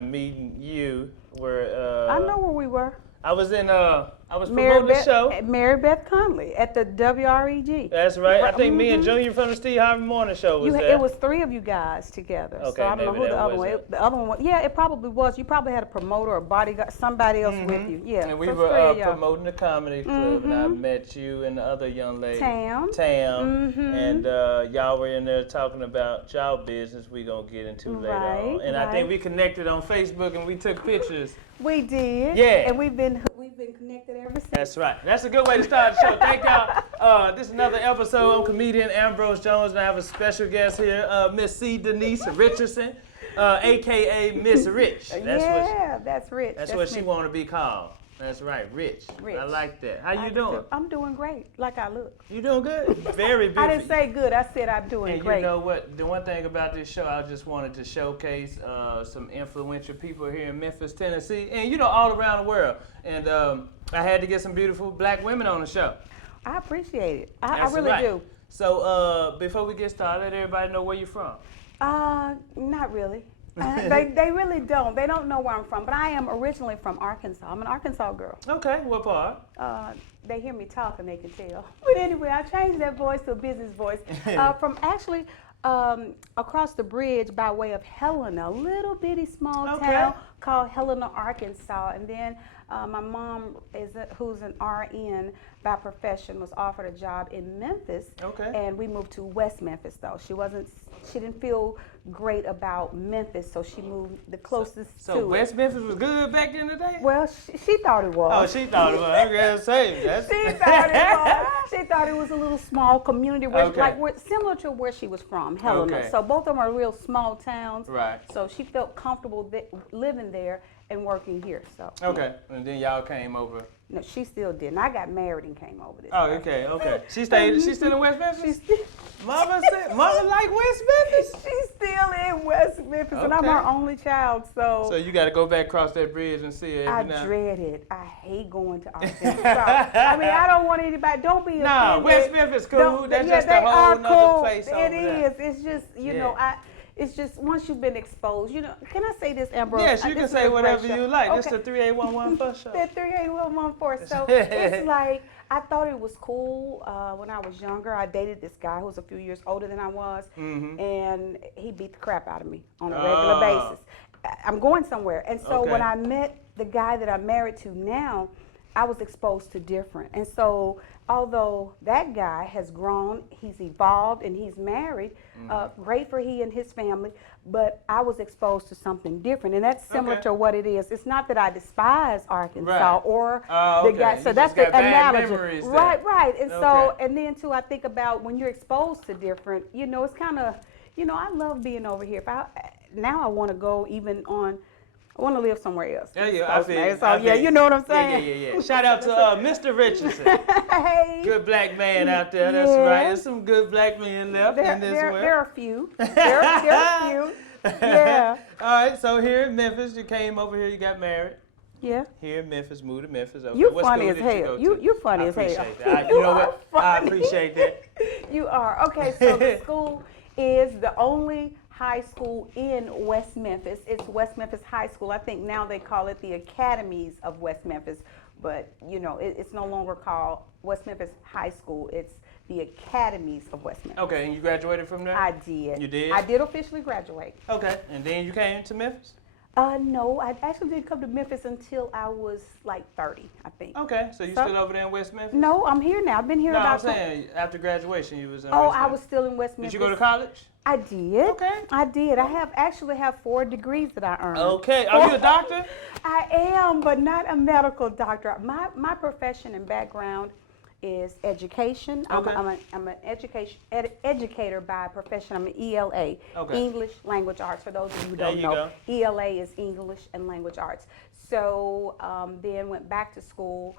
meeting you where I know where we were. I was promoting the show. Mary Beth Conley at the WREG. That's right. I think me and Junior from the Steve Harvey Morning Show was there. It was three of you guys together. Okay, so I don't know maybe who the that other was one. it. The other one, yeah, it probably was. You probably had a promoter or bodyguard, somebody else with you. Yeah. And we so were three of y'all. promoting the comedy club, and I met you and the other young lady, Tam. And y'all were in there talking about y'all business. We gonna get into later on. And I think we connected on Facebook and we took pictures. We did. Yeah. And we've been connected ever since. That's right. That's a good way to start the show. Thank y'all. This is another episode. I'm comedian Ambrose Jones, and I have a special guest here, Miss C. Denise Richardson, a.k.a. Miss Rich. That's Rich. That's what she want to be called. That's right, Rich. I like that. How you doing? I'm doing great, like I look. You doing good? Very beautiful. I didn't say good. I said I'm doing great. And you know what? The one thing about this show, I just wanted to showcase some influential people here in Memphis, Tennessee, and all around the world. And I had to get some beautiful black women on the show. I appreciate it. I really do. So before we get started, let everybody know where you're from. Not really. They really don't. They don't know where I'm from. But I am originally from Arkansas. I'm an Arkansas girl. Okay, what part? They hear me talk and they can tell. But anyway, I changed that voice to a business voice. From actually across the bridge by way of Helena, a little bitty small town called Helena, Arkansas. And then my mom, who's an RN by profession, was offered a job in Memphis. Okay. And we moved to West Memphis, though. She didn't feel great about Memphis, so she moved the closest to So West Memphis was good back in the day? Well, she thought it was. Oh, she thought it was. I was going to say. She thought it was. She thought it was a little small community, similar to where she was from, Helena. Okay. So both of them are real small towns. Right. So she felt comfortable living there and working here. So. Okay. Yeah. And then y'all came over. No, she still didn't. I got married and came over this. Oh, okay. She's still in West Memphis? Mama like West Memphis? She's still in West Memphis, and I'm her only child, so. So you got to go back across that bridge and see her every now. I dread it. I hate going to Arkansas. I mean, I don't want anybody, don't be offended. No, West Memphis cool. That's just a whole nother place over there. It is. It's just, it's just once you've been exposed, can I say this, Ambrose? Yes, you can say whatever you like. This is the 3811 First Show. The 38114. So it's like, I thought it was cool when I was younger. I dated this guy who was a few years older than I was, and he beat the crap out of me on a regular basis. I'm going somewhere. And so when I met the guy that I'm married to now, I was exposed to different. And so although that guy has grown, he's evolved, and he's married, great for he and his family, but I was exposed to something different, and that's similar to what it is. It's not that I despise Arkansas or the guy. So that's the analogy. Right. And so, and then too, I think about when you're exposed to different, it's kind of, I love being over here. Now I want to go even on. I want to live somewhere else. Yeah, I feel. So you know what I'm saying? Yeah. Shout out to Mr. Richardson. Hey. Good black man out there. That's right. There's some good black men left in this world. There are a few. There are a few. Yeah. All right. So here in Memphis, you came over here. You got married. Yeah. Here in Memphis, moved to Memphis. Okay. You funny as hell. You're funny as hell. I appreciate that. You know what? I appreciate that. You are. Okay. So the school is the only high school in West Memphis. It's West Memphis High School. I think now they call it the Academies of West Memphis, but it's no longer called West Memphis High School. It's the Academies of West Memphis. Okay, and you graduated from there? I did. You did? I did officially graduate. Okay, and then you came to Memphis? No, I actually didn't come to Memphis until I was like 30, I think. Okay, so you still over there in West Memphis? No, I'm here now. I've been here about. No, I'm saying after graduation you was in West Memphis. I was still in West Memphis. Did you go to college? I did. Okay. I did. I actually have 4 degrees that I earned. Okay. Are you a doctor? I am, but not a medical doctor. My profession and background is education. Okay. I'm an educator by profession. I'm an ELA, English Language Arts. For those of you who don't know, ELA is English and Language Arts. So then went back to school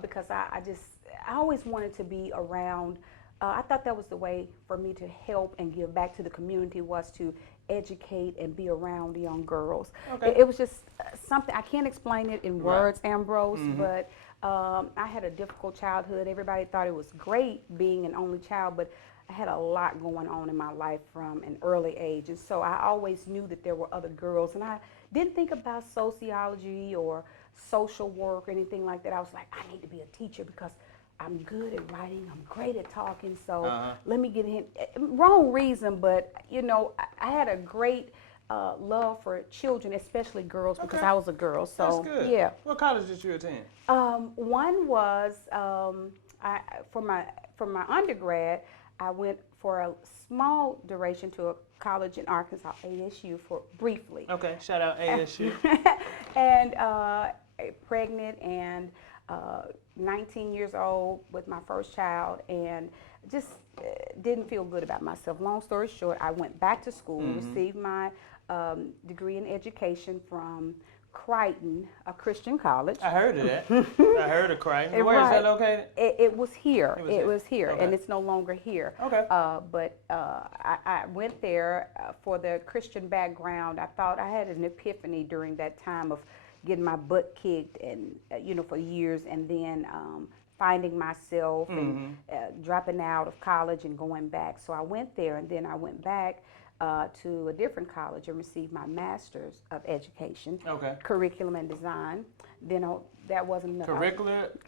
because I always wanted to be around. I thought that was the way for me to help and give back to the community, was to educate and be around young girls. Okay. It was just something, I can't explain it in words, Ambrose, but I had a difficult childhood. Everybody thought it was great being an only child, but I had a lot going on in my life from an early age. And so I always knew that there were other girls, and I didn't think about sociology or social work or anything like that. I was like, I need to be a teacher because I'm good at writing, I'm great at talking, so let me get in. Wrong reason, but you know, I had a great love for children, especially girls, because I was a girl. So that's good. Yeah. What college did you attend? One was for my undergrad, I went for a small duration to a college in Arkansas, ASU, for briefly. Okay, shout out ASU. And pregnant and 19 years old with my first child, and just didn't feel good about myself. Long story short, I went back to school, received my degree in education from Crichton, a Christian college. I heard of that. I heard of Crichton. Where is that located? It was here. It was here, Okay. and it's no longer here. Okay. But I went there for the Christian background. I thought I had an epiphany during that time of getting my butt kicked and for years, and then finding myself and dropping out of college and going back. So I went there, and then I went back to a different college and received my master's of education, curriculum and design. Then that wasn't enough.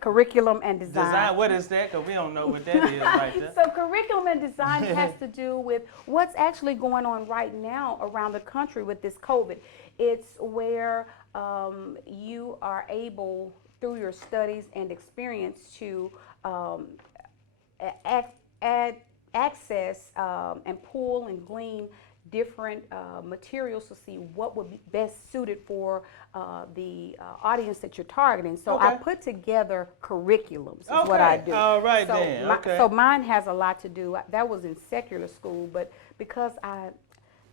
Curriculum and design. Design, what is that? Because we don't know what that is right there. So curriculum and design has to do with what's actually going on right now around the country with this COVID. It's where you are able, through your studies and experience, to access and pull and glean different materials to see what would be best suited for the audience that you're targeting. So I put together curriculums is what I do. All right, so then. So mine has a lot to do. That was in secular school, but because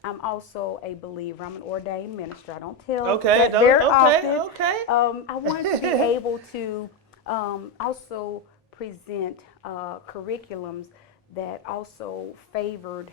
I'm also a believer. I'm an ordained minister. I don't tell that very often. I wanted to be able to also present curriculums that also favored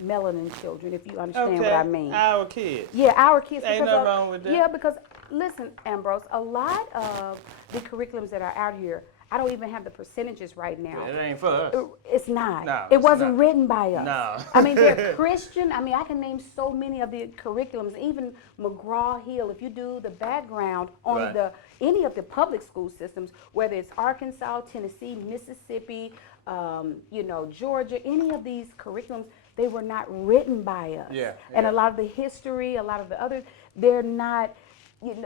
melanin children, if you understand what I mean. Our kids. Yeah, our kids. Ain't nothing wrong with that. Yeah, because listen, Ambrose, a lot of the curriculums that are out here, I don't even have the percentages right now. It ain't for us. It's not. No, it wasn't written by us. No. I mean, they're Christian. I mean, I can name so many of the curriculums, even McGraw-Hill. If you do the background on any of the public school systems, whether it's Arkansas, Tennessee, Mississippi, Georgia, any of these curriculums, they were not written by us. And a lot of the history, a lot of the others, they're not.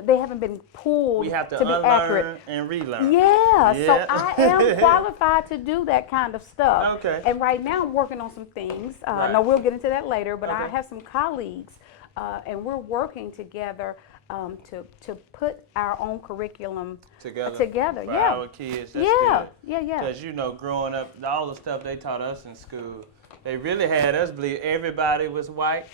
They haven't been pulled we have to be unlearn accurate. And relearn. Yeah, so I am qualified to do that kind of stuff. Okay. And right now I'm working on some things. No, we'll get into that later, but I have some colleagues, and we're working together to put our own curriculum together. For our kids. That's good. Yeah. Because growing up, all the stuff they taught us in school, they really had us believe everybody was white,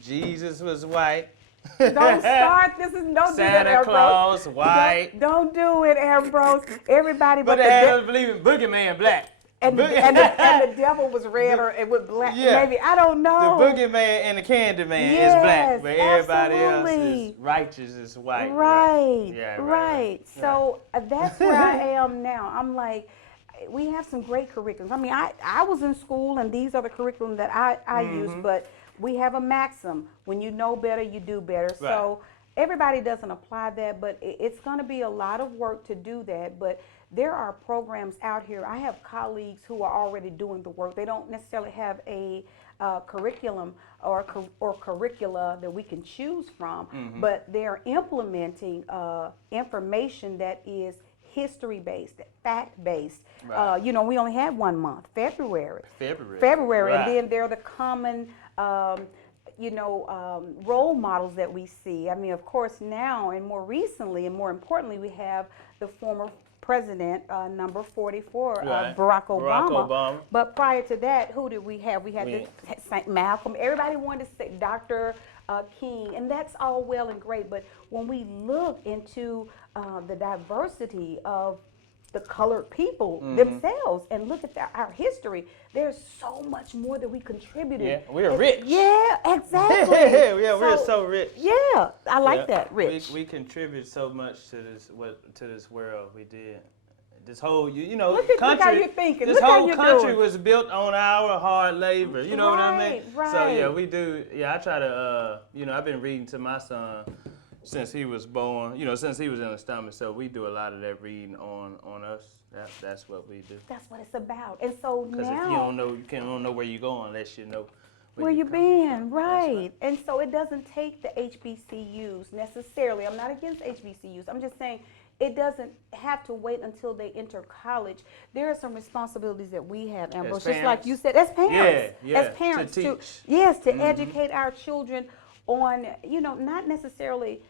Jesus was white. Don't start this. Don't do that, Santa Ambrose. Claus, white. Don't do it, Ambrose. Everybody but but they had us believing Boogeyman black. And the devil was red or with black. Yeah. Maybe, I don't know. The Boogeyman and the Candyman is black, but everybody else is righteous is white. Right. So that's where I am now. I'm like, we have some great curriculums. I mean, I was in school, and these are the curriculum that I use, but we have a maxim: when you know better, you do better. Right. So everybody doesn't apply that, but it's going to be a lot of work to do that. But there are programs out here. I have colleagues who are already doing the work. They don't necessarily have a curriculum or curricula that we can choose from, but they're implementing information that is history-based, fact-based. Right. We only had 1 month, February. Right. And then there are the common role models that we see. I mean, of course, now and more recently and more importantly, we have the former president, number 44, Barack Obama. But prior to that, who did we have? We had St. Malcolm. Everybody wanted to say Dr. King, and that's all well and great. But when we look into the diversity of the colored people themselves and look at our history, there's so much more that we contributed. Yeah, we're rich. Yeah, exactly. We're so rich. Yeah, I like that, rich. We contribute so much to this world. We did. this whole, you know, look country. how you're thinking. This Look how whole you're country doing. was built on our hard labor. You know what I mean? Right. So yeah, we do. Yeah, I try to. You know, I've been reading to my son since he was born. You know, since he was in the stomach. So we do a lot of that reading on us. That's what we do. That's what it's about. And so now, Because if you don't know, you don't know where you're going unless you know where you come been, from. right. And so it doesn't take the HBCUs necessarily. I'm not against HBCUs. I'm just saying it doesn't have to wait until they enter college. There are some responsibilities that we have, Ambrose, just like you said, as parents. Yeah, as parents, to teach. Yes, to educate our children on, you know, not necessarily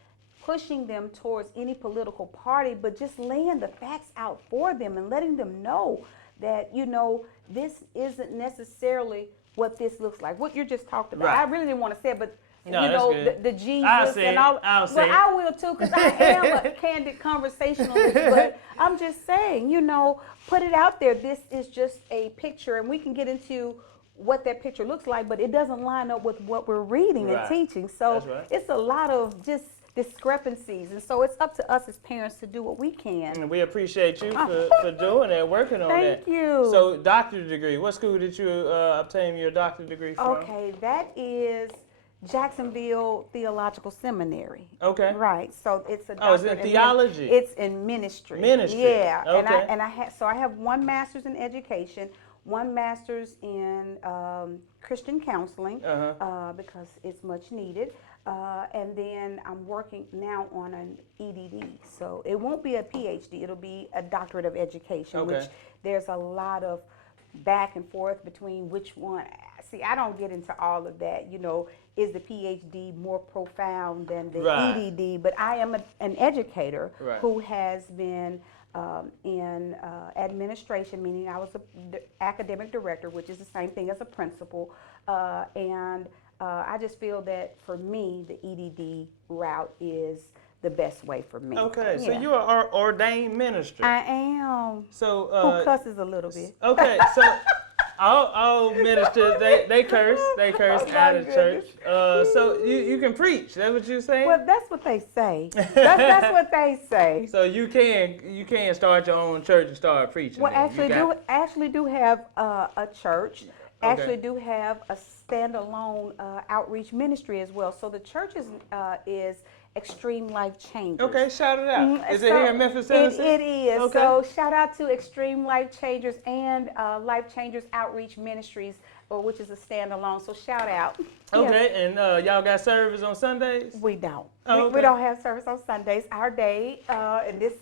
pushing them towards any political party, but just laying the facts out for them and letting them know that, you know, this isn't necessarily what this looks like. What you just talked about. Right. I really didn't want to say it, but No, you know, that's good. the Jesus I'll all. I'll Well, I will too, because I am a candid conversationalist. But I'm just saying, you know, put it out there. This is just a picture, and we can get into what that picture looks like, but it doesn't line up with what we're reading and teaching. So it's a lot of just discrepancies, and so it's up to us as parents to do what we can. And we appreciate you for doing that, working on that. Thank you. So, doctorate degree. What school did you obtain your doctorate degree from? Okay, that is Jacksonville Theological Seminary. Okay. Right. So it's a Oh, it's in doctorate theology. It's in ministry. Ministry. Yeah. Okay. And I have one master's in education, one master's in Christian counseling, because it's much needed. And then I'm working now on an EDD. So it won't be a PhD, it'll be a doctorate of education, which there's a lot of back and forth between which one. See, I don't get into all of that, you know, is the PhD more profound than the EDD, but I am an educator who has been in administration, meaning I was the academic director, which is the same thing as a principal, and I just feel that for me, the EDD route is the best way for me. Okay, so you are ordained minister. I am. So who cusses a little bit. Okay, so all ministers they curse out of church. So you can preach. That's what you're saying? Well, that's what they say. That's what they say. So you can start your own church and start preaching. Well, actually do have a church. Okay. Actually do have a standalone outreach ministry as well. So the church is Extreme Life Changers. Okay, shout it out. Is it here in Memphis, Tennessee? It is. Okay. So shout out to Extreme Life Changers and Life Changers Outreach Ministries, which is a standalone. So shout out. Okay, and y'all got service on Sundays? We don't. Oh, we don't have service on Sundays. Our day, and this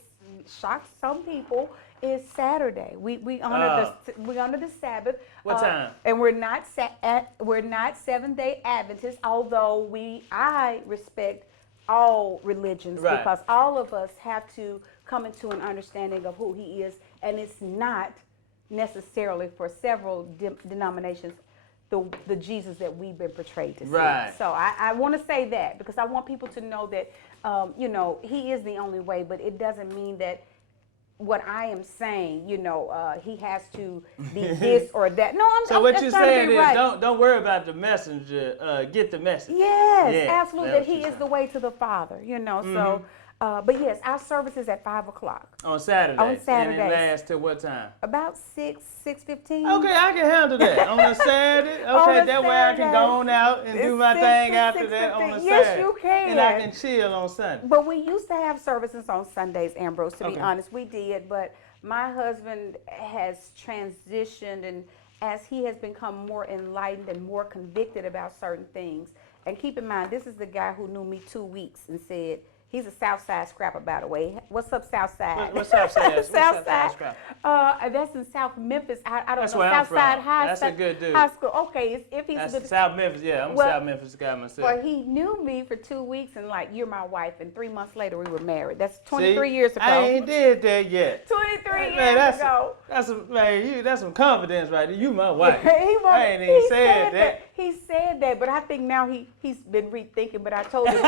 shocks some people, is Saturday. We honor the Sabbath. What time? And we're not Seventh-day Adventists, although I respect all religions because all of us have to come into an understanding of who He is, and it's not necessarily for several denominations the Jesus that we've been portrayed to see. Right. So I want to say that because I want people to know that you know, He is the only way, but it doesn't mean that what I am saying, you know, He has to be this or that. No, So what you're saying is don't worry about the messenger, get the message. Yes, absolutely. That He is the way to the Father, you know. So, but yes, our service is at 5 o'clock. On Saturday. On Saturdays. And it lasts till what time? About 6:15. Okay, I can handle that. On a Saturday? Okay, that way I can go on out and do my thing after that on a Saturday. Yes, you can. And I can chill on Sunday. But we used to have services on Sundays, Ambrose, to be honest. We did, but my husband has transitioned, and as he has become more enlightened and more convicted about certain things. And keep in mind, this is the guy who knew me 2 weeks and said, he's a Southside scrapper, by the way. What's up, Southside? What's Southside? Southside scrapper? That's in South Memphis. I don't That's know. where Southside I'm from. High. That's a good dude. High school. Okay, if he's That's a good. South Memphis. Yeah, I'm a South Memphis guy myself. Well, he knew me for 2 weeks and like, you're my wife, and 3 months later we were married. That's 23 years ago. I ain't did that yet. 23 years ago. That's some confidence right there. You my wife. I ain't even said that. He said that, but I think now he's been rethinking. But I told him, remember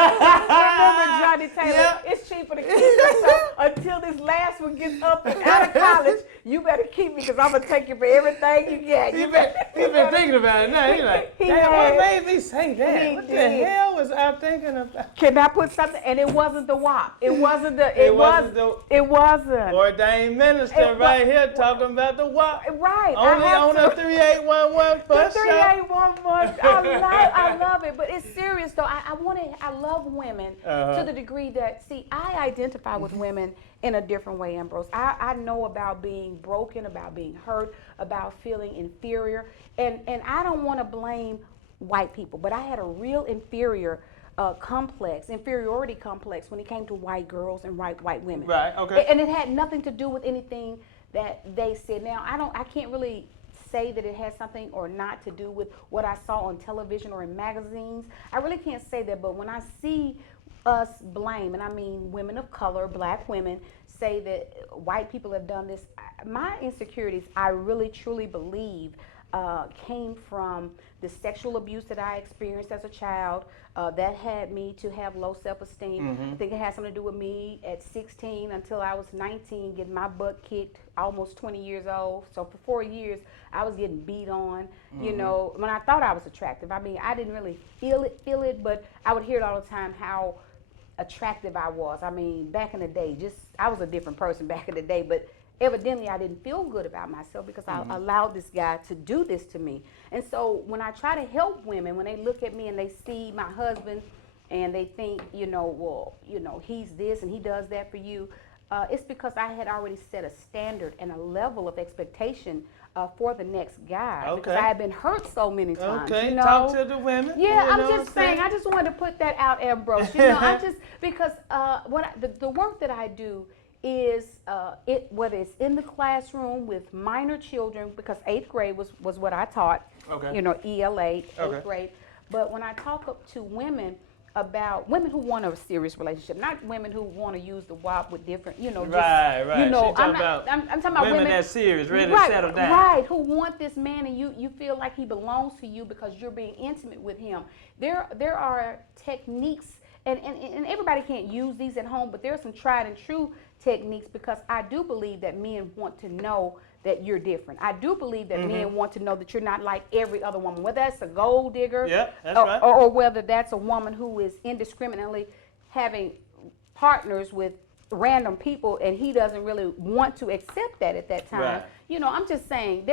Johnny Taylor? It's cheaper to keep yourself until this last one gets up and out of college. you better keep me because I'm going to take you for everything you get. He been thinking about it now. He's like, damn, what made me say that? What the hell was I thinking about? Can I put something? And it wasn't the WAP. It wasn't the, it wasn't. Ordained minister right here talking about the WAP. Right. Only on the 3811 first the 3811. I love it. But it's serious though. I love women to the degree that, see, I identify with women in a different way, Ambrose. I know about being broken, about being hurt, about feeling inferior. And I don't want to blame white people, but I had a real inferiority complex when it came to white girls and white women. Right, okay. And it had nothing to do with anything that they said. Now, I can't really say that it has something or not to do with what I saw on television or in magazines. I really can't say that, but when I see us blame, and I mean women of color, black women, say that white people have done this, my insecurities, I really truly believe, came from the sexual abuse that I experienced as a child. That had me to have low self-esteem. I think it had something to do with me at 16 until I was 19 getting my butt kicked, almost 20 years old. So for 4 years, I was getting beat on, you know, when I thought I was attractive. I mean, I didn't really feel it, but I would hear it all the time how attractive I was. I mean, back in the day, I was a different person back in the day, but evidently I didn't feel good about myself because I allowed this guy to do this to me. And so when I try to help women, when they look at me and they see my husband and they think, well, he's this and he does that for you, it's because I had already set a standard and a level of expectation for the next guy. Okay. Because I had been hurt so many times. Okay, talk to the women. Yeah, I'm just saying, I just wanted to put that out, Ambrose. Because the work that I do is whether it's in the classroom with minor children, because 8th grade was what I taught, ELA, 8th grade. But when I talk up to women about women who want a serious relationship, not women who want to use the WAP with different, Right. I'm talking about women that's serious, ready to settle down. Right, who want this man and you feel like he belongs to you because you're being intimate with him. There are techniques, and everybody can't use these at home, but there are some tried and true techniques, because I do believe that men want to know that you're different. I do believe that men want to know that you're not like every other woman, whether that's a gold digger, right. or whether that's a woman who is indiscriminately having partners with random people and he doesn't really want to accept that at that time. Right. I'm just saying,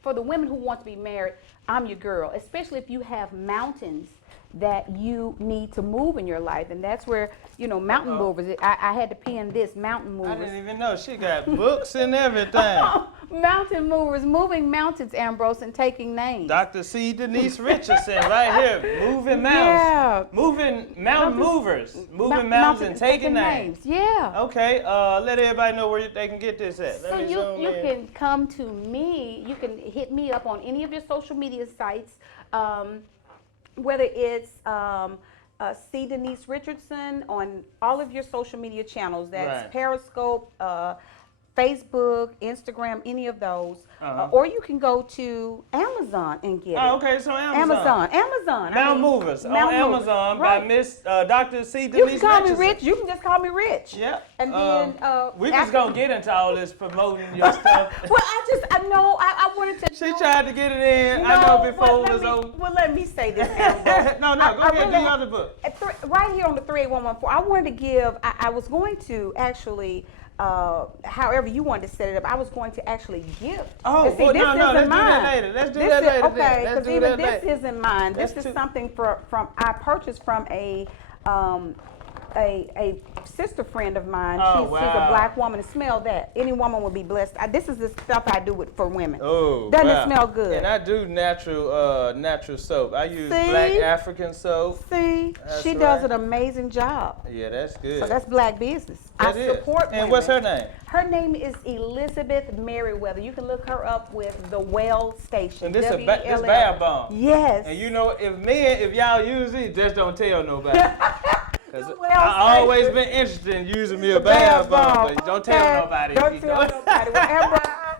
for the women who want to be married, I'm your girl, especially if you have mountains that you need to move in your life, and that's where mountain movers. I had to pen this, mountain movers. I didn't even know she got books and everything. Mountain movers, moving mountains, Ambrose, and taking names. Dr. C. Denise Richardson, right here, moving mountains, moving mountain movers, moving mountains and taking names. Yeah. Okay. Let everybody know where they can get this at. So you can come to me. You can hit me up on any of your social media sites. Whether it's C. Denise Richardson on all of your social media channels, that's Periscope, Facebook, Instagram, any of those. Or you can go to Amazon and get it. Okay, so Amazon. Mountain Movers on Amazon by Miss Dr. C. Denise Richardson. You can call me Rich. You can just call me Rich. Yeah. And then we just gonna get into all this promoting your stuff. Well, I wanted to. She tried to get it in. I know before it was over. Well, let me say this, Ambrose. No, go ahead. Do your other book. Right here on the 38114, I wanted to give. I was going to actually. However you wanted to set it up, I was going to actually give. Oh, let's do that later. Let's do that later. Okay, because even this isn't mine. This is something from I purchased from a sister friend of mine. She's a black woman. And smell that. Any woman would be blessed. This is the stuff I do for women. Oh, doesn't it smell good? And I do natural soap. I use black African soap. See, she does an amazing job. Yeah, that's good. So that's black business. I support women. And what's her name? Her name is Elizabeth Merriweather. You can look her up with the Well Station. And this bath bomb. Yes. And if y'all use it, just don't tell nobody. Because I always been interested in using me a bath bomb, but don't tell nobody. Don't tell nobody.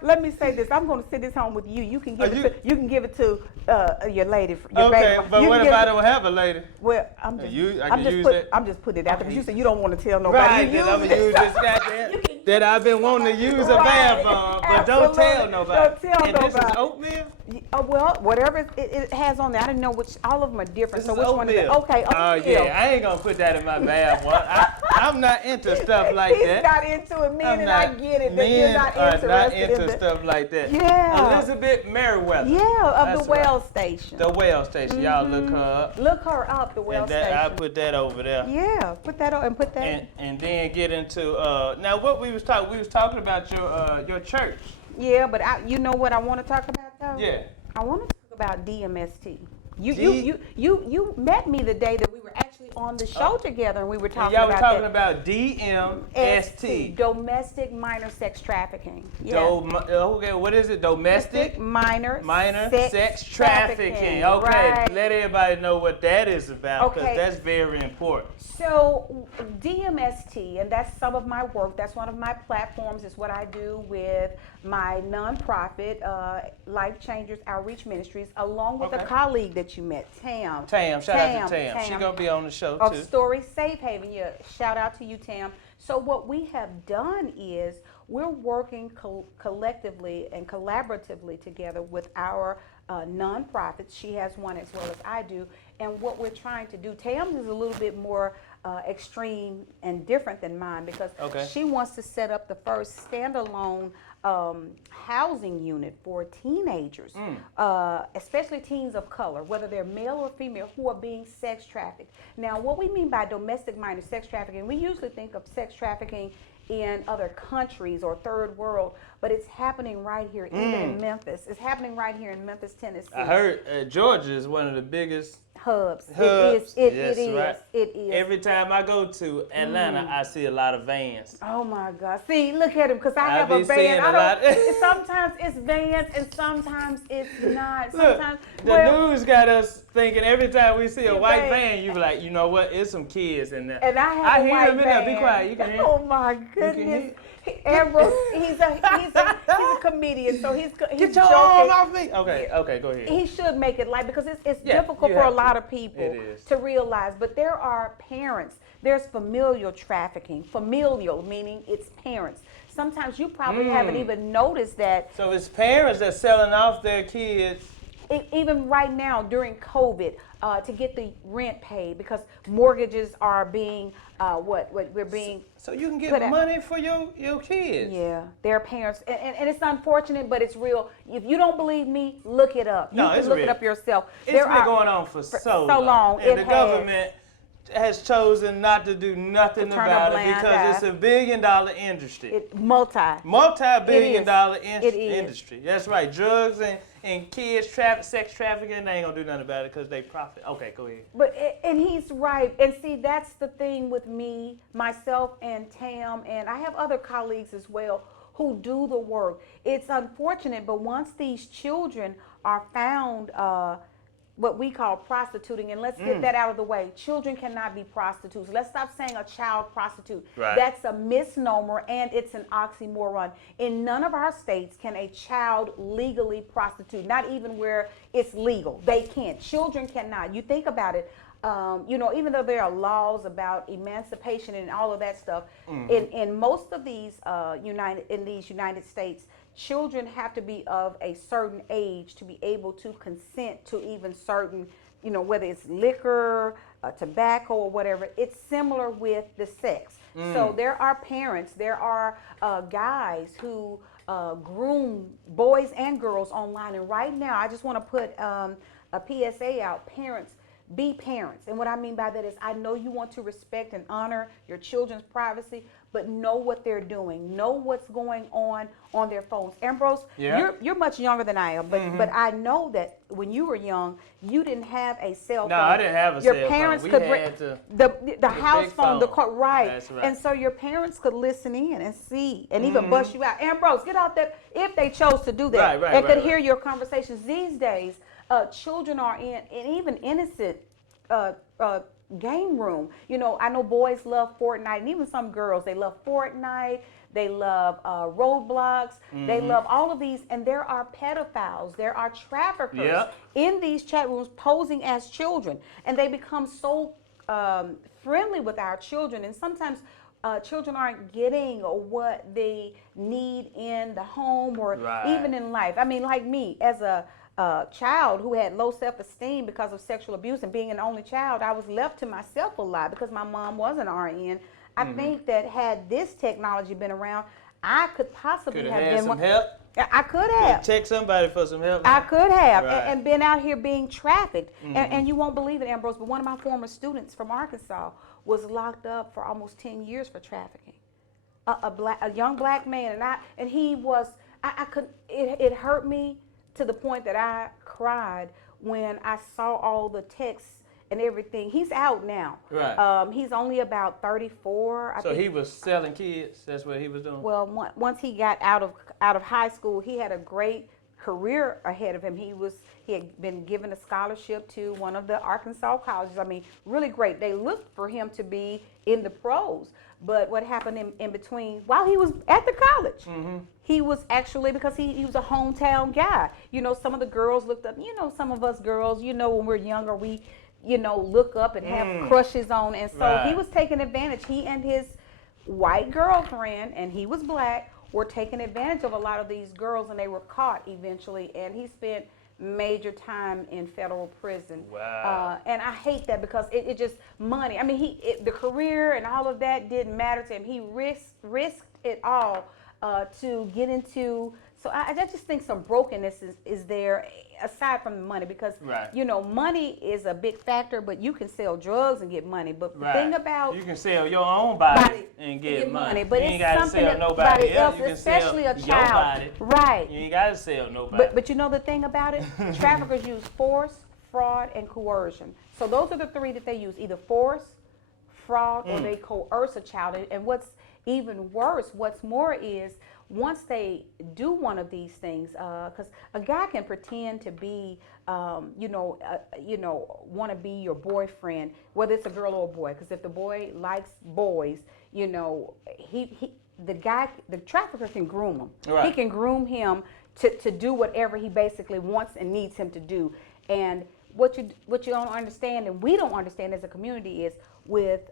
let me say this. I'm going to send this home with you. You can give it to your lady, your okay, baby. but what if I don't have a lady? Well, I'm just putting it out there because you said you don't want to tell nobody. Right, then I'm going to use this goddamn that I've been wanting to use a bath bomb, but don't tell nobody. Don't tell nobody. This is oatmeal? Well, whatever it has on there. I didn't know which, all of them are different. This so which one is it? Okay, yeah, I ain't going to put that in my bath one. I'm not into stuff like that. He's not into it, men, and I get it. That you're not interested in stuff like that. Yeah. Elizabeth Merriweather. Yeah, of the Well Station. The Well Station. Y'all look her up. Look her up, the Well Station. I put that over there. Yeah, put that on and put that. And then get into now what we was talking about your church. Yeah, but you know what I want to talk about though? Yeah. I want to talk about D.M.S.T. You met me the day that we were actually on the show together, and we were talking about y'all were talking about D.M.S.T. Domestic Minor Sex Trafficking. Yeah. Okay, what is it? Domestic Minor Sex Trafficking. Okay, right. Let everybody know what that is about, because that's very important. So D.M.S.T, and that's some of my work. That's one of my platforms. Is what I do with my nonprofit, Life Changing Outreach Ministries, along with a colleague that you met, Tam. Shout out to Tam. She's going to be on the show, too. Of Story Safe Haven. Yeah, shout out to you, Tam. So what we have done is we're working collectively and collaboratively together with our nonprofits. She has one as well as I do. And what we're trying to do, Tam is a little bit more extreme and different than mine, because she wants to set up the first standalone housing unit for teenagers, especially teens of color, whether they're male or female, who are being sex trafficked. Now, what we mean by domestic minor sex trafficking, we usually think of sex trafficking in other countries or third world, but it's happening right here, even in Memphis. It's happening right here in Memphis, Tennessee. I heard Georgia is one of the biggest hubs. It is. Right. It is. Every time I go to Atlanta, I see a lot of vans. Oh my God! See, look at him, because I have a van. Sometimes it's vans, and sometimes it's not. Sometimes the news got us thinking every time we see a white van, you be like, you know what? It's some kids in there. And I have a white van. There. Be quiet. You can hear. Oh my goodness! Ambrose, he's a comedian, so he's get your joking. arm off me. Okay, go ahead. He should make it light, because it's difficult for a lot of people to realize. But there are parents. There's familial trafficking. Familial meaning it's parents. Sometimes you probably haven't even noticed that. So it's parents that selling off their kids. Even right now during COVID, to get the rent paid, because mortgages are being we're being. So you can get money for your kids. Yeah, their parents, and it's unfortunate, but it's real. If you don't believe me, look it up. You can look it up yourself. It's been going on for so long. And the government has chosen not to do nothing about it, because it's $1 billion industry. Multi-billion dollar industry. That's right. Drugs and kids sex trafficking, they ain't gonna do nothing about it because they profit. Okay, go ahead. But and he's right. And see, that's the thing with me, myself, and Tam, and I have other colleagues as well who do the work. It's unfortunate, but once these children are found what we call prostituting, and let's get that out of the way. Children cannot be prostitutes. Let's stop saying a child prostitute. Right. That's a misnomer, and it's an oxymoron. In none of our states can a child legally prostitute, not even where it's legal. They can't. Children cannot. You think about it. Even though there are laws about emancipation and all of that stuff, in most of these United States, children have to be of a certain age to be able to consent to even certain, whether it's liquor, tobacco, or whatever. It's similar with the sex. So there are parents, there are guys who groom boys and girls online. And right now, I just want to put a PSA out. Parents, be parents. And what I mean by that is, I know you want to respect and honor your children's privacy, but know what they're doing. Know what's going on their phones. Ambrose, you're much younger than I am, but I know that when you were young, you didn't have a cell phone. No, I didn't have a cell phone. Your parents could bring the house phone, right. That's right. And so your parents could listen in and see and even bust you out. Ambrose, get off that, if they chose to do that, and could hear your conversations. These days, children are in, and even innocent game room. You know, I know boys love Fortnite, and even some girls, they love Fortnite. They love Roblox. They love all of these. And there are pedophiles. There are traffickers in these chat rooms posing as children. And they become so friendly with our children. And sometimes children aren't getting what they need in the home or even in life. I mean, like me, as a child who had low self-esteem because of sexual abuse and being an only child, I was left to myself a lot because my mom was an RN. I think that had this technology been around, I could possibly have been some help. I could have. Check somebody for some help. I could have, and been out here being trafficked. And you won't believe it, Ambrose, but one of my former students from Arkansas was locked up for almost 10 years for trafficking. A young black man, and he was. It hurt me to the point that I cried when I saw all the texts and everything. He's out now. Right. He's only about 34. I think. He was selling kids. That's what he was doing. Well, once he got out of high school, he had a great career ahead of him. He had been given a scholarship to one of the Arkansas colleges. I mean, really great. They looked for him to be in the pros. But what happened in between, while he was at the college, he was actually, because he was a hometown guy. You know, some of the girls looked up. You know, some of us girls, you know, when we're younger, we look up and have crushes on. And so he was taking advantage. He and his white girlfriend, and he was black, were taking advantage of a lot of these girls, and they were caught eventually. And he spent major time in federal prison. Wow. And I hate that because it just money. I mean, the career and all of that didn't matter to him. He risked it all to get into. So I just think some brokenness is there aside from the money, because you know, money is a big factor, but you can sell drugs and get money. But the thing about, you can sell your own body and get money. But you ain't it's something that nobody else, especially a child. Right. You ain't got to sell nobody. But you know the thing about it, traffickers use force, fraud, and coercion. So those are the three that they use: either force, fraud, or they coerce a child. And what's even worse, what's more is, once they do one of these things, because a guy can pretend to be, want to be your boyfriend, whether it's a girl or a boy. Because if the boy likes boys, you know, the trafficker can groom him. Right. He can groom him to do whatever he basically wants and needs him to do. And what you don't understand, and we don't understand as a community, is with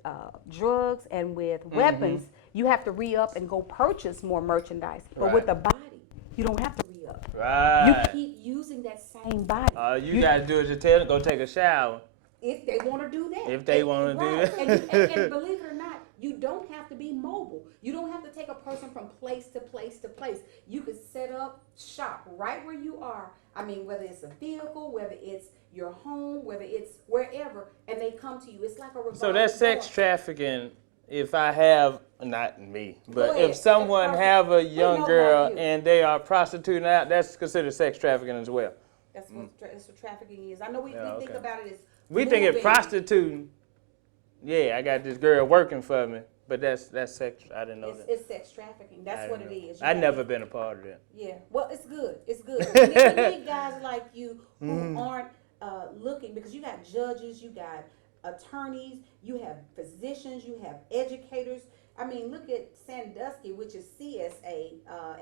drugs and with weapons, you have to re-up and go purchase more merchandise. But with the body, you don't have to re-up. Right. You keep using that same body. You got to do is just tell them to go take a shower. If they want to do that. If they want to do that. And believe it or not, you don't have to be mobile. You don't have to take a person from place to place to place. You could set up shop right where you are. I mean, whether it's a vehicle, whether it's your home, whether it's wherever, and they come to you. It's like a revolving So that's sex trafficking. If I have, not me, but if someone have a young girl and they are prostituting out, that's considered sex trafficking as well. That's what trafficking is. I know we think about it as we think it prostituting. Yeah, I got this girl working for me, but that's sex. I didn't know that. It's sex trafficking. That's what it is. I've never been a part of that. Yeah, well, it's good. It's good. You need guys like you who aren't looking, because you got judges, you got attorneys, you have physicians, you have educators. I mean, look at Sandusky, which is CSA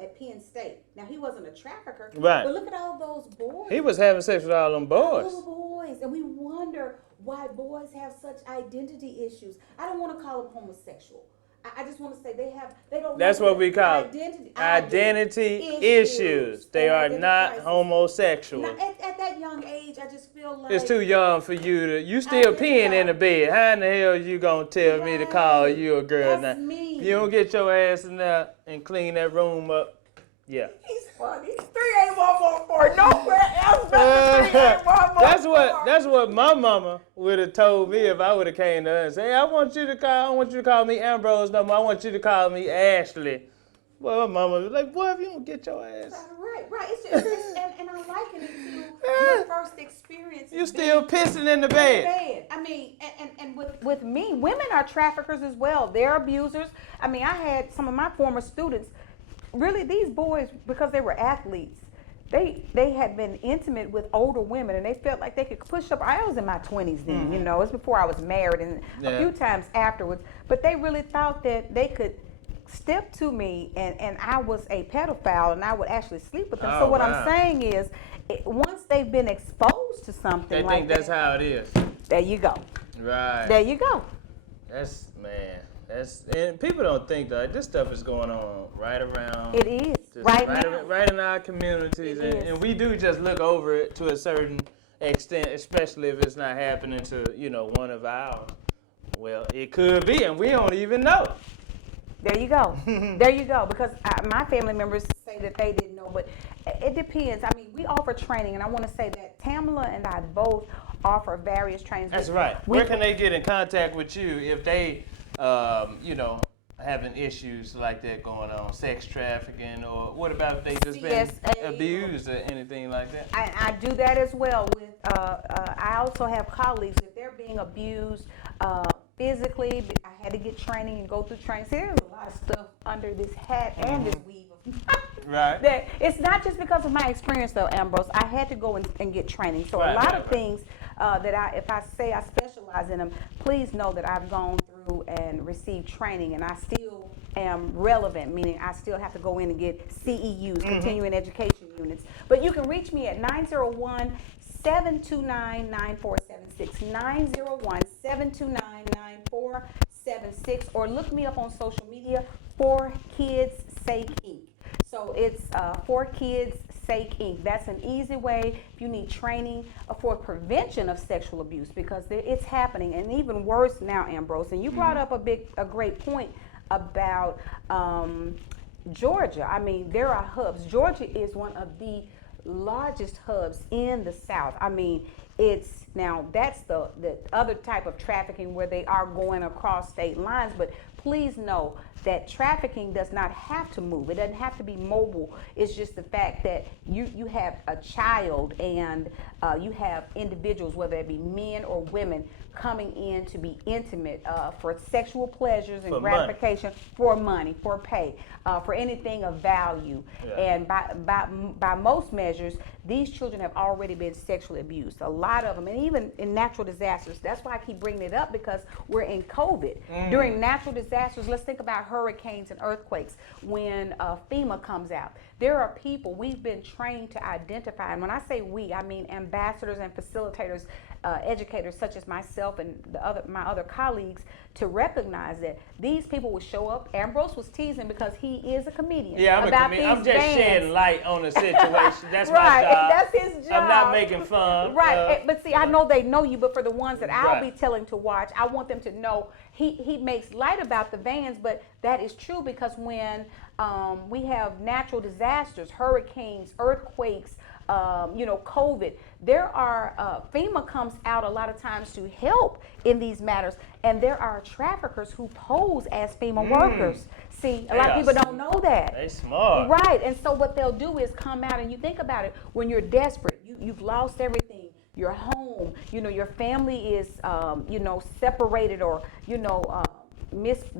at Penn State. Now, he wasn't a trafficker, but look at all those boys. He was having sex with all them boys. All the boys, and we wonder why boys have such identity issues. I don't want to call them homosexual. I just want to say they don't. That's what we call identity issues. They are not homosexual. Now, at that young age, I just feel like it's too young for you still peeing in the bed. How in the hell you gonna tell me to call you a girl now? Me. You don't get your ass in there and clean that room up. Yeah. He's funny. 38114. Nowhere else but 38114. That's what my mama would have told me if I would have came to her and said, hey, I want you to call me Ambrose no more. I want you to call me Ashley. Well, my mama was like, boy, if you don't get your ass. Right. It's just, and I liken it to your first experience. You still pissing in the bed. I mean, and with me, women are traffickers as well. They're abusers. I mean, I had some of my former students. Really, these boys, because they were athletes, they had been intimate with older women, and they felt like they could push up. I was in my 20s then, you know, it's before I was married, and a few times afterwards. But they really thought that they could step to me, and I was a pedophile, and I would actually sleep with them. So what I'm saying is, once they've been exposed to something, they think that's how it is. There you go. Right. There you go. And people don't think that this stuff is going on right around. It is right in our communities, and we do just look over it to a certain extent, especially if it's not happening to one of ours. Well, it could be, and we don't even know. There you go. There you go. Because my family members say that they didn't know, but it depends. I mean, we offer training, and I want to say that Tamala and I both offer various trainings. That's right. Where can they get in contact with you if they, having issues like that going on, sex trafficking, or what about if they just been abused or anything like that? I do that as well. I also have colleagues, if they're being abused physically, I had to get training and go through training. See, there's a lot of stuff under this hat and this weave. Right. That it's not just because of my experience, though, Ambrose. I had to go and get training. So a lot of things that if I say I specialize in them, please know that I've gone through and received training, and I still am relevant, meaning I still have to go in and get CEUs, continuing education units. But you can reach me at 901-729-9476, 901-729-9476, or look me up on social media, For Kids Sake Inc. So it's For Kids Sake Inc. That's an easy way if you need training for prevention of sexual abuse, because it's happening, and even worse now, Ambrose. And you brought up a great point about Georgia. I mean, there are hubs. Georgia is one of the largest hubs in the South. I mean, that's the other type of trafficking where they are going across state lines, but please know that trafficking does not have to move. It doesn't have to be mobile. It's just the fact that you have a child, and you have individuals, whether it be men or women, coming in to be intimate for sexual pleasures and gratification, for money, for pay, for anything of value. And by most measures, these children have already been sexually abused. A lot of them, and even in natural disasters. That's why I keep bringing it up, because we're in COVID. During natural disasters, let's think about hurricanes and earthquakes. When FEMA comes out, there are people we've been trained to identify, and when I say we, I mean ambassadors and facilitators, educators such as myself and my other colleagues, to recognize that these people will show up. Ambrose was teasing because he is a comedian. Yeah, I'm a comedian. I'm just shedding light on the situation. That's my job. That's his job. I'm not making fun. Right. But see, I know they know you, but for the ones that I'll be telling to watch, I want them to know he makes light about the vans, but that is true, because when we have natural disasters, hurricanes, earthquakes, COVID, there are, FEMA comes out a lot of times to help in these matters, and there are traffickers who pose as FEMA workers. See, a lot of people don't know that. They smart. Right, and so what they'll do is come out, and you think about it, when you're desperate, you've lost everything, your home, your family is, separated, or,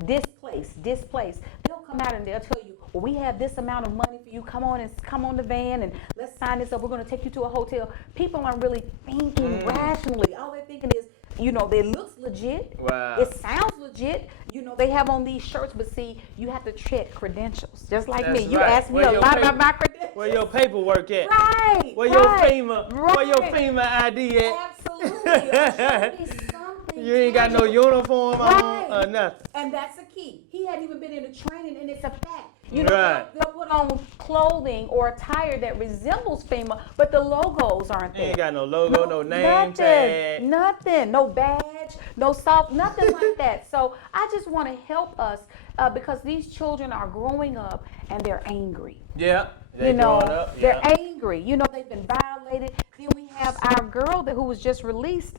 displaced. They'll come out and they'll tell you, well, we have this amount of money for you. Come on the van and let's sign this up. We're going to take you to a hotel. People aren't really thinking rationally. All they're thinking is, it looks legit. Wow. It sounds legit. They have on these shirts, but see, you have to check credentials. Just like me. You asked me a lot about my credentials. Where your paperwork at? Right. Where your FEMA ID at? Absolutely. You ain't got no uniform on or nothing. And that's the key. He hadn't even been in the training, and it's a fact. They'll put on clothing or attire that resembles FEMA, but the logos aren't there. You ain't got no logo, no name tag. Nothing. No badge, no nothing like that. So I just want to help us because these children are growing up and they're angry. Yeah. They're angry. They've been violated. Then we have our girl who was just released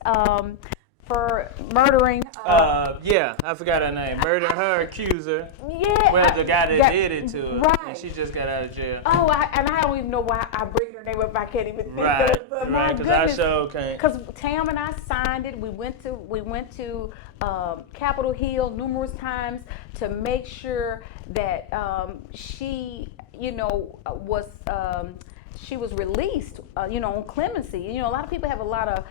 for murdering. I forgot her name. Murdered her accuser. Yeah. Well, the guy that did it to her. Right. And she just got out of jail. Oh, I don't even know why I bring her name up. I can't even think of it. But my Because goodness. I sure can't. Because Tam and I signed it. We went to Capitol Hill numerous times to make sure that she, was she was released, on clemency. A lot of people have a lot of,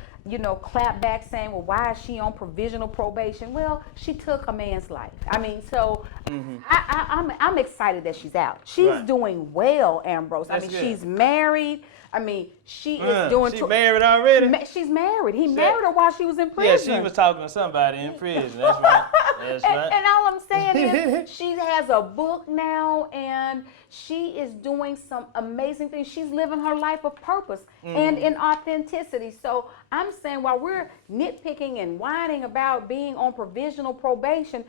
clap back saying, well, why is she on provisional probation? Well, she took a man's life. I mean, so I'm excited that she's out. She's doing well, Ambrose. That's good. She's married. I mean, she is doing... She's married already? She's married. He married her while she was in prison. Yeah, she was talking to somebody in prison. That's right. That's right. And all I'm saying is she has a book now, and she is doing some amazing things. She's living her life of purpose and in authenticity. So I'm saying while we're nitpicking and whining about being on provisional probation,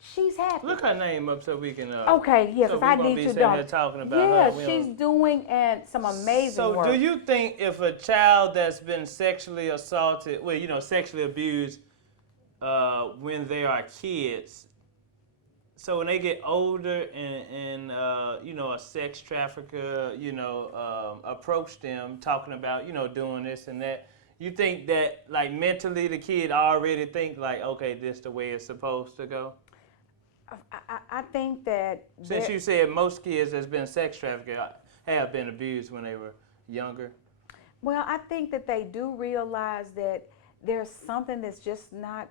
she's happy. Look her name up so we can. Okay, yeah, because so I need to know. Talking about her. She's doing some amazing work. So, do you think if a child that's been sexually assaulted, sexually abused, when they are kids, so when they get older and a sex trafficker, approach them talking about, doing this and that, you think that, like, mentally the kid already think, like, okay, this the way it's supposed to go? I think that... Since you said most kids that's been sex trafficked have been abused when they were younger. Well, I think that they do realize that there's something that's just not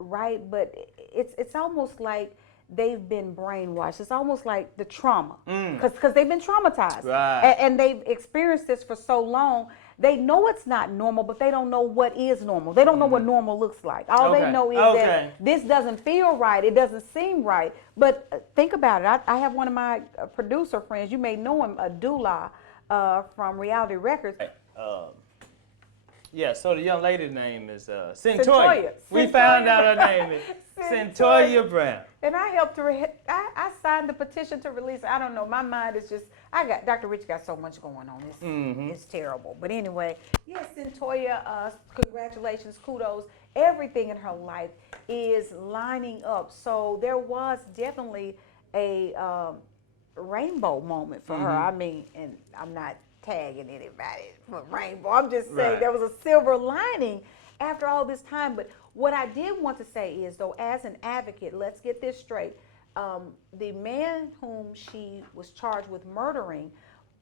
right, but it's almost like they've been brainwashed. It's almost like the trauma, because they've been traumatized. Right. And they've experienced this for so long. They know it's not normal, but they don't know what is normal. They don't know what normal looks like. All they know is that this doesn't feel right. It doesn't seem right. But think about it. I have one of my producer friends. You may know him, Dula, from Reality Records. Yeah, so the young lady's name is Centoya. We found out her name is Centoya Brown. And I helped her. I signed the petition to release. I don't know. My mind is just. Dr. Rich got so much going on. It's terrible. But anyway, yes, Centoya. Congratulations, kudos. Everything in her life is lining up. So there was definitely a rainbow moment for her. I mean, and I'm not tagging anybody for rainbow. I'm just saying there was a silver lining after all this time. But what I did want to say is, though, as an advocate, let's get this straight. The man whom she was charged with murdering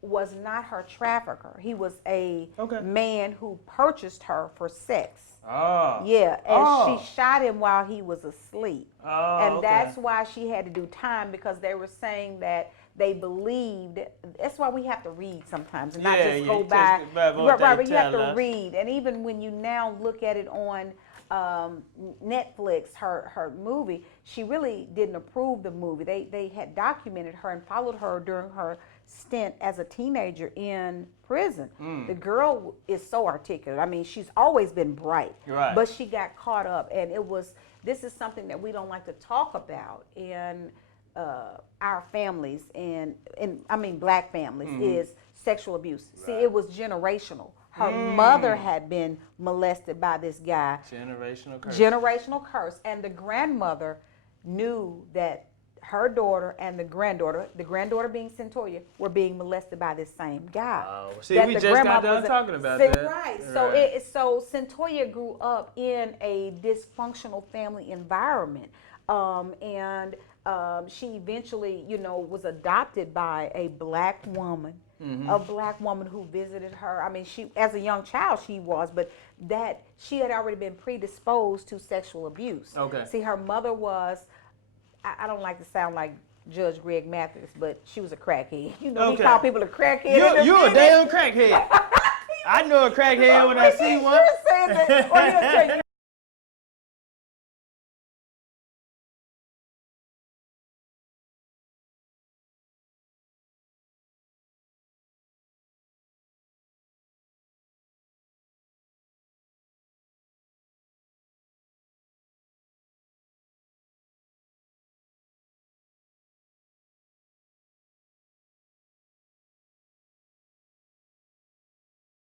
was not her trafficker. He was a man who purchased her for sex. Oh. Yeah, and she shot him while he was asleep. Oh, and that's why she had to do time, because they were saying that they believed. That's why we have to read sometimes and not just go by. Right, you have to read. And even when you now look at it on Netflix, her movie, she really didn't approve the movie. They had documented her and followed her during her stint as a teenager in prison. The girl is so articulate. I mean, she's always been bright, but she got caught up, and this is something that we don't like to talk about in our families, and I mean black families, is sexual abuse. See, it was generational. Her mother had been molested by this guy. Generational curse. And the grandmother knew that her daughter and the granddaughter being Centoya, were being molested by this same guy. See, we just got done talking about that. Right. So Centoya grew up in a dysfunctional family environment. And she eventually, was adopted by a black woman. A black woman who visited her. I mean, she, as a young child, she was, but that she had already been predisposed to sexual abuse. See, her mother was, I don't like to sound like Judge Greg Matthews, but she was a crackhead. He called people a crackhead. You're a damn crackhead. I know a crackhead when I see one. You're saying that, or